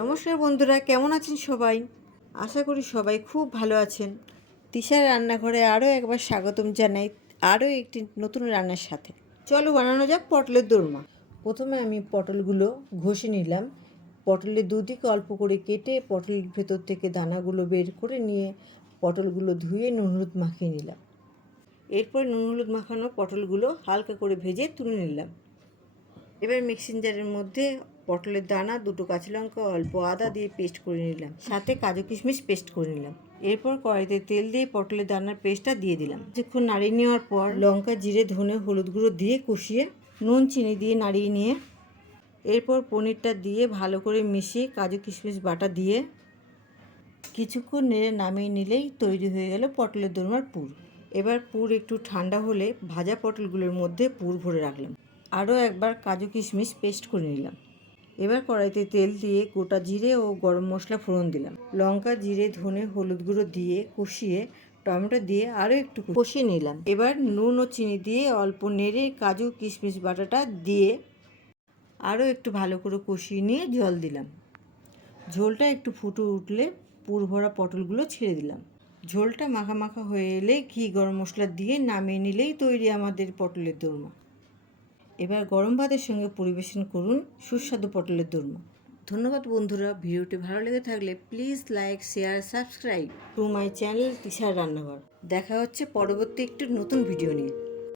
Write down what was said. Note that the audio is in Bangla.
নমস্কার বন্ধুরা, কেমন আছেন সবাই? আশা করি সবাই খুব ভালো আছেন। তিশার রান্নাঘরে আরও একবার স্বাগতম জানাই আরও একটি নতুন রান্নার সাথে। চলো বানানো যাক পটলের দোরমা। প্রথমে আমি পটলগুলো ঘষে নিলাম। পটলের দুদিকে অল্প করে কেটে পটলের ভেতর থেকে দানাগুলো বের করে নিয়ে পটলগুলো ধুয়ে নুন হলুদ মাখিয়ে নিলাম। এরপর নুন হলুদ মাখানো পটলগুলো হালকা করে ভেজে তুলে নিলাম। এবার মিক্সিং জারের মধ্যে পটলের দানা, দুটো কাঁচা লঙ্কা, অল্প আদা দিয়ে পেস্ট করে নিলাম, সাথে কাজু কিশমিশ পেস্ট করে নিলাম। এরপর কড়াইতে তেল দিয়ে পটলের দানার পেস্টটা দিয়ে দিলাম। কিছুক্ষণ নাড়িয়ে নেওয়ার পর লঙ্কা, জিরে, ধনে, হলুদ গুঁড়ো দিয়ে কষিয়ে নুন চিনি দিয়ে নাড়িয়ে নিয়ে এরপর পনিরটা দিয়ে ভালো করে মিশিয়ে কাজু কিশমিশ বাটা দিয়ে কিছুক্ষণ নেড়ে নামিয়ে নিলেই তৈরি হয়ে গেল পটলের দোরমার পুর। এবার পুর একটু ঠান্ডা হলে ভাজা পটলগুলোর মধ্যে পুর ভরে রাখলাম। আরও একবার কাজু কিশমিশ পেস্ট করে নিলাম। এবার কড়াইতে তেল দিয়ে গোটা জিরে ও গরম মশলা ফোড়ন দিলাম। লঙ্কা, জিরে, ধনে, হলুদ গুঁড়ো দিয়ে কষিয়ে টমেটো দিয়ে আরও একটু কষিয়ে নিলাম। এবার নুন ও চিনি দিয়ে অল্প নেড়ে কাজু কিশমিশ বাটাটা দিয়ে আরও একটু ভালো করে কষিয়ে নিয়ে জল দিলাম। ঝোলটা একটু ফুটে উঠলে পুর ভরা পটলগুলো ছেড়ে দিলাম। ঝোলটা মাখা মাখা হয়ে এলে ঘি, গরম মশলা দিয়ে নামিয়ে নিলেই তৈরি আমাদের পটলের দোরমা। এবার গরম ভাতের সঙ্গে পরিবেশন করুন সুস্বাদু পটলের দোরমা। ধন্যবাদ বন্ধুরা, ভিডিওটি ভালো লেগে থাকলে please like, share, subscribe to my channel তিশার রান্নাঘর। দেখা হচ্ছে পরবর্তী একটি নতুন ভিডিও নিয়ে।